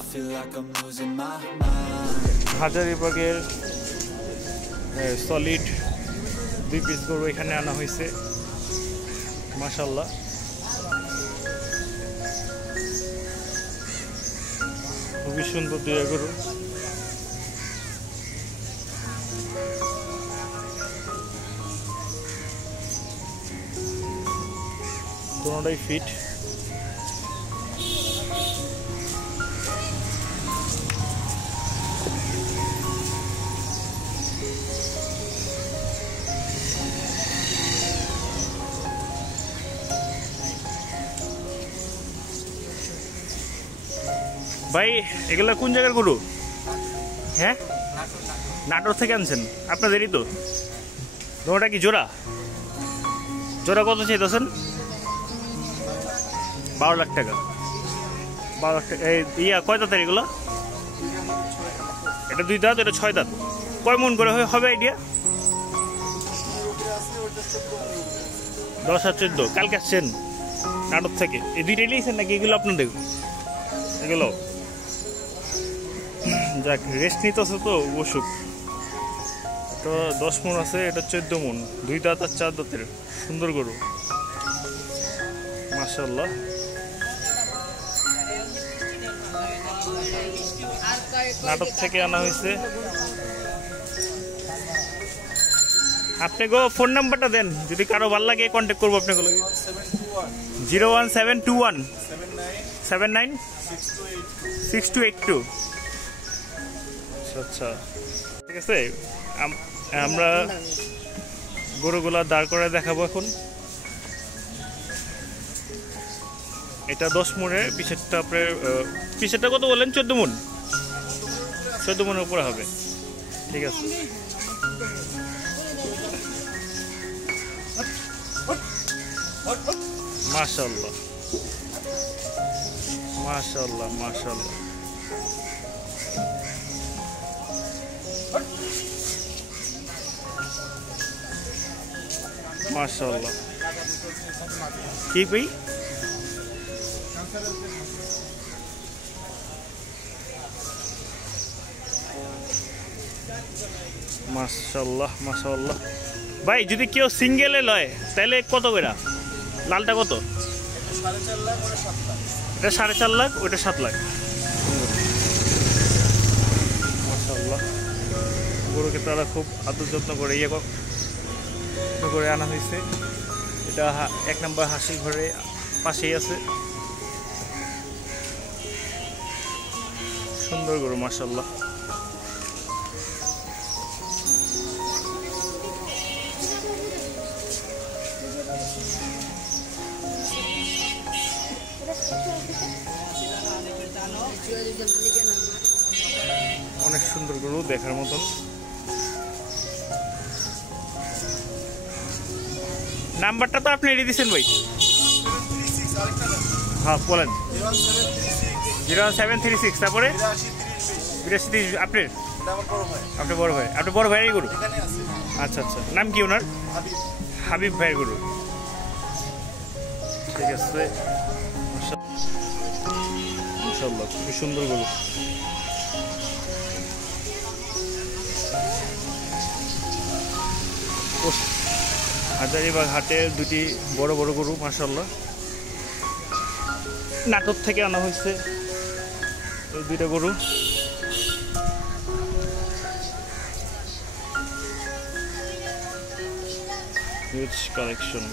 I feel like I'm losing my mind. হাজারীবাগের solid 2 piece গরু এখানে আনা হয়েছে মাশাআল্লাহ। খুবই সুন্দর 2 গরু। দুটোই ফিট। ভাই এগুলা কোন জায়গার গরু? হ্যাঁ, নাটোর থেকে আনছেন আপনাদেরই তো? দুটোটা কি জোড়া? জোড়া কত চাইতেছেন? 12 লাখ টাকা। 12 লাখ টাকা। কয় দাঁতের এগুলো? এটা 2 দাঁত, এটা 6 দাঁত। কয় মন করে হবে আইডিয়া? 10 আর 14। কালকে আসছেন নাটোর থেকে? এই 2টাই নিয়েছেন নাকি এগুলো আপনাদের? এগুলো যাক, রেস্ট নিতেছে তো অসুখ। এটা 10 মন আছে, এটা 14 মন। 2 দাঁত আর 4 দাঁতের সুন্দর গরু মাশাআল্লাহ। নাটক থেকে আনা হয়েছে। আপনি গো ফোন নাম্বারটা দেন, যদি কারো ভালো লাগে কন্ট্যাক্ট করবো আপনাকে। 01721 79 6282। আচ্ছা ঠিক আছে, আমরা গরুগুলা দাঁড় করে দেখাবো এখন। এটা 10 মনের, পিছেরটা আপনার পিছেরটা কত বলেন? 14 মন। 14 মনের উপরে হবে, ঠিক আছে। মাশাআল্লাহ মাশাআল্লাহ মাশাআল্লাহ। মাশাআল্লাহ। কি ভাই? মাশাআল্লাহ মাশাআল্লাহ। ভাই যদি কেউ সিঙ্গেলে লয় তাহলে কত করে? লালটা কত? এটা 4.5 লাখ, ওইটা 7 লাখ। মাশাআল্লাহ, গরুকে তারা খুব আদর যত্ন করে করে আনা হয়েছে। এটা 1 নম্বর হাসিল ঘরে পাশেই আছে। সুন্দর গরু মাশাআল্লাহ। অনেক সুন্দর গরু, দেখার মতন। নাম্বারটা তো আপনি রেডি দিচ্ছেন ভাই? হ্যাঁ বলেন। 0736 তারপরে 8230। আপনার? আপনি বড় ভাই? আপনি বড় ভাইয়ের গরু? আচ্ছা আচ্ছা, নাম কি ওনার? হাবিব ভাইয়ের গরু, ঠিক আছে। মাশাআল্লাহ, খুবই সুন্দর গরু। হাজারীবাগ হাটে 2টি বড় বড় গরু মাশাআল্লাহ। নাটোর থেকে আনা হয়েছে এই 2টা গরু। Huge collection.